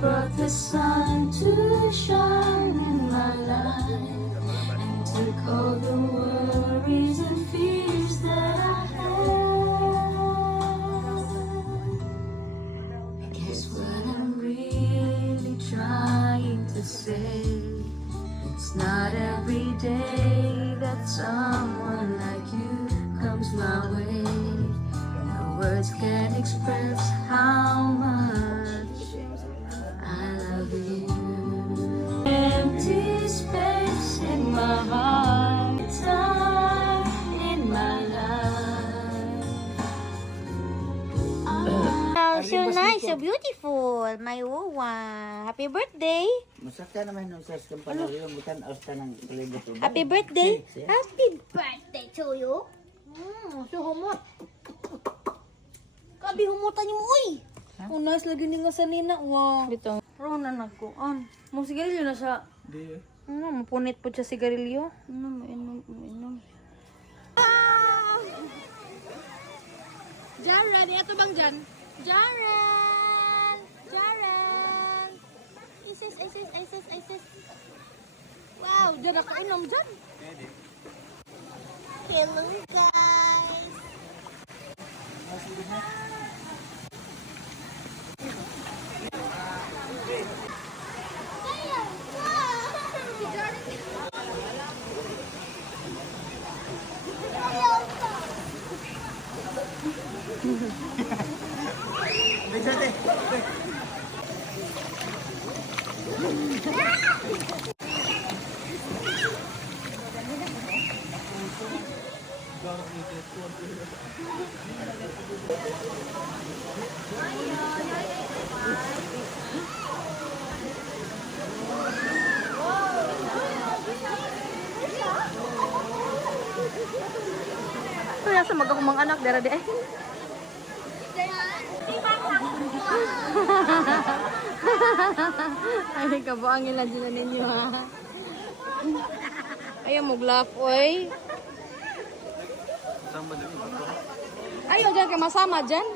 brought the sun to shine in my life and took all the worries and fears that I had. I guess what I'm really trying to say, it's not every day that someone like you comes my way. No words can express how much I love you. Empty space in my heart, time in my life. Wow, so nice, so beautiful. My Wawa. Happy birthday. Masakta naman nung sa kampanya bukan asta ng palibot. Happy birthday. Happy birthday to you. So humot. Kabi humutan niyo mo, uy. Oh, nice lagi ni nga sa nina. Wow. Dito. Rona na ko. Mo sigarilyo na siya. Di. Mapunit po siya sigarilyo. Mainom. Jaran, ito bang dyan? Jaran! Isis. Wow, dyan ako inom dyan. Hello guys! Kaya sa magakumang anak, dara di eh. Ay, kabuangin lang dyan ninyo ha. Ayaw mo glove, oy. Ayaw dyan kayo masama dyan.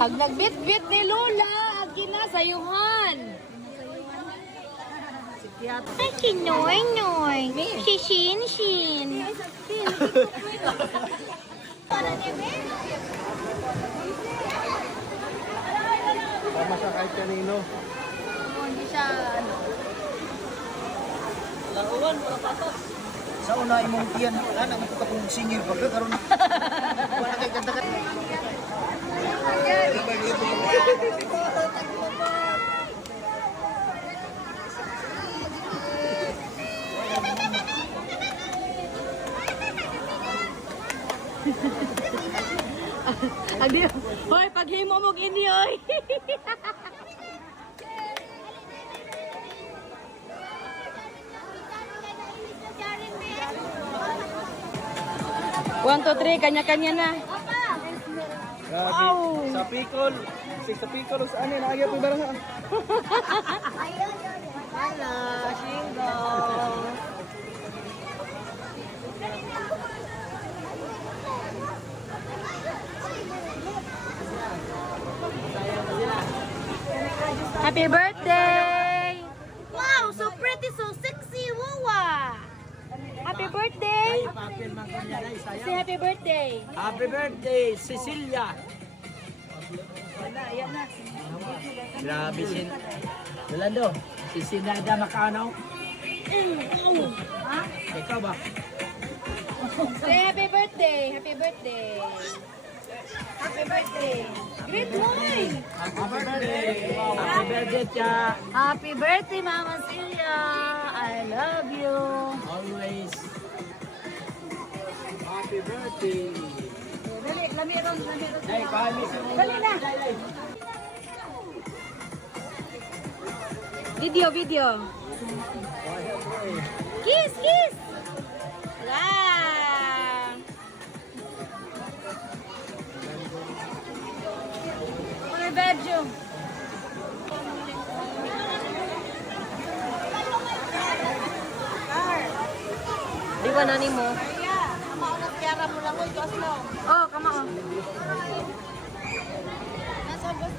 Pag nagbit-bit ni Lola, agi na sa yuhan. Ay, kinoy-noy. Si Shin-Shin. Tama sa kahit kanino. Hindi siya, ano. Laruan para patas. Sa una imong tiyan, ana mo ka kung singil pag karon. Wala kay kanta. Adi, hoy, paghimo mo gini, oy. One, two, three, kanya-kanya na. Wow. Sa Picol, sa Picol sa anin ayaw ko barang. Hala, Shingo. Happy birthday! Wow, so pretty, so sexy, Wawa. Happy birthday! Papel man kanya na isaya. Say happy birthday! Happy birthday, Cecilia. Grabe sin. Rolando, si Sinada Macano. Ha? Ikaw ba? Say happy birthday! Happy birthday! Happy birthday! Great boy! Happy birthday. Happy birthday, Cha. Happy birthday, Mama Celia! I love you! Always. Happy birthday. Dali, lamiron. Hey, kami sa Dali na! Video. Kiss! Wow! Ano yung bedroom? na ni mo. Oh, kama on.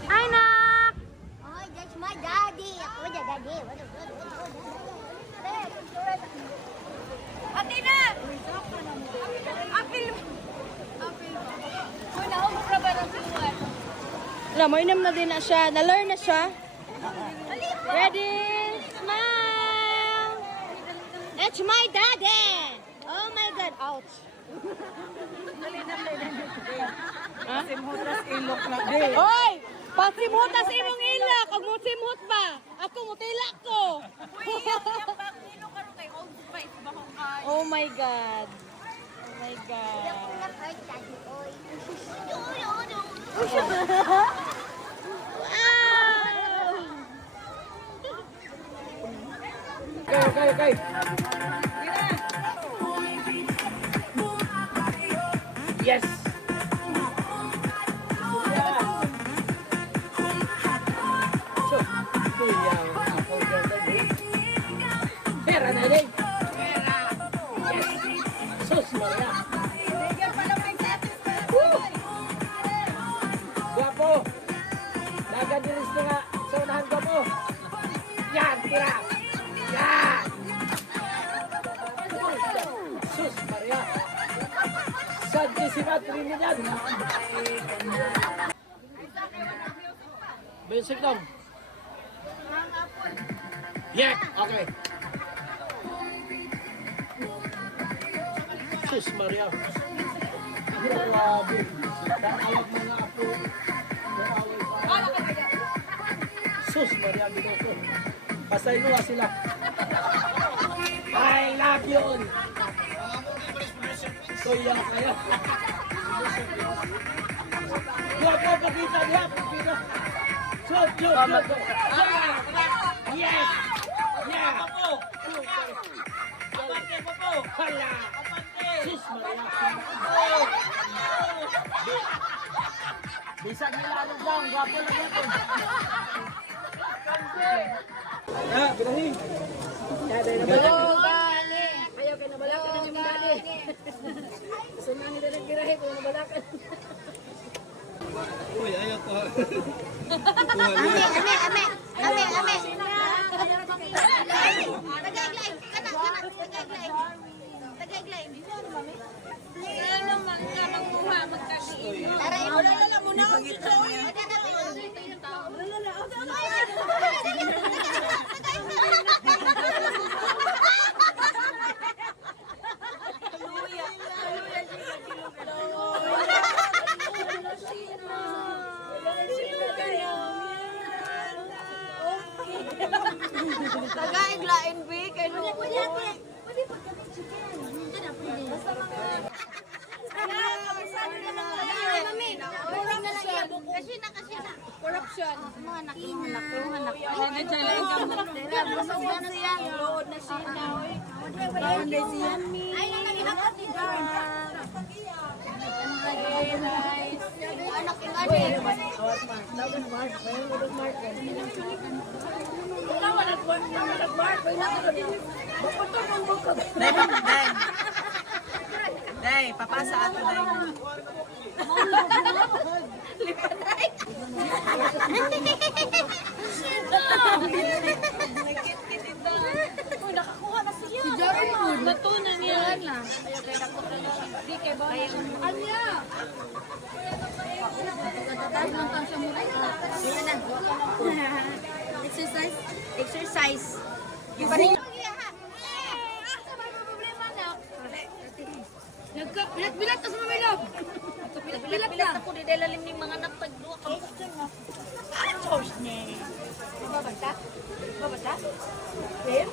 Hi, nak! Oh, that's my daddy. Ako the daddy. Ate na! Apil! Uy, naubos na ba ng sinuwan? Alam mo, inam na din na siya. Na-learn na siya. Ready? Smile! That's my daddy! Oh my God! Ouch! Simhutas ilok na di. Hoy! Pasimhutas imong ilak! Huwag mo simhut ba? Ako mutilak ko! Oh my God! Oh my God! Okay. Yes. Pera na din. Pera. Yes. Sus, Maria. Guwapo. Nagadiris na nga. Sa unahan guwapo. Yan, tira. Yan. Sus, Maria. Santísima Trinidad. Basic dong. Yeah, okay. Sus Maria. Grabe. Tawag mga apo. Sus Maria, ginoo. Pasaylo sila. I love you. Kuya kayo. Guwapo pakita niya. Shoot. Yes. Yeah. Hala. Sus Maria. Bisa nila ano lang. Guwapo lang ito. Binahin. Ayaw kayo nabalakan ng yung daddy. Gusto na nila nagkirahin kung nabalakan. Uy, ayaw ko. Ame. Tagay-glay. Tagay-glay. Kaya naman ka manguha, magkasiin. Taray mo na muna ako si Joey. Tagay-glain, B. Kaya nung corruption. Mga anak, yung anak. Load na siya. Ay, nang nagihakot ni John. Anak yung ano. Day, papasa ato day. Si Jerry Wood, natunan niya na. Di kay ba? Anya! Exercise. Nagbilat ka sa mabilog. Bilat na. Ako di dalalim ni mga anak tagduwa ka. Babasa? Babasa? Babe?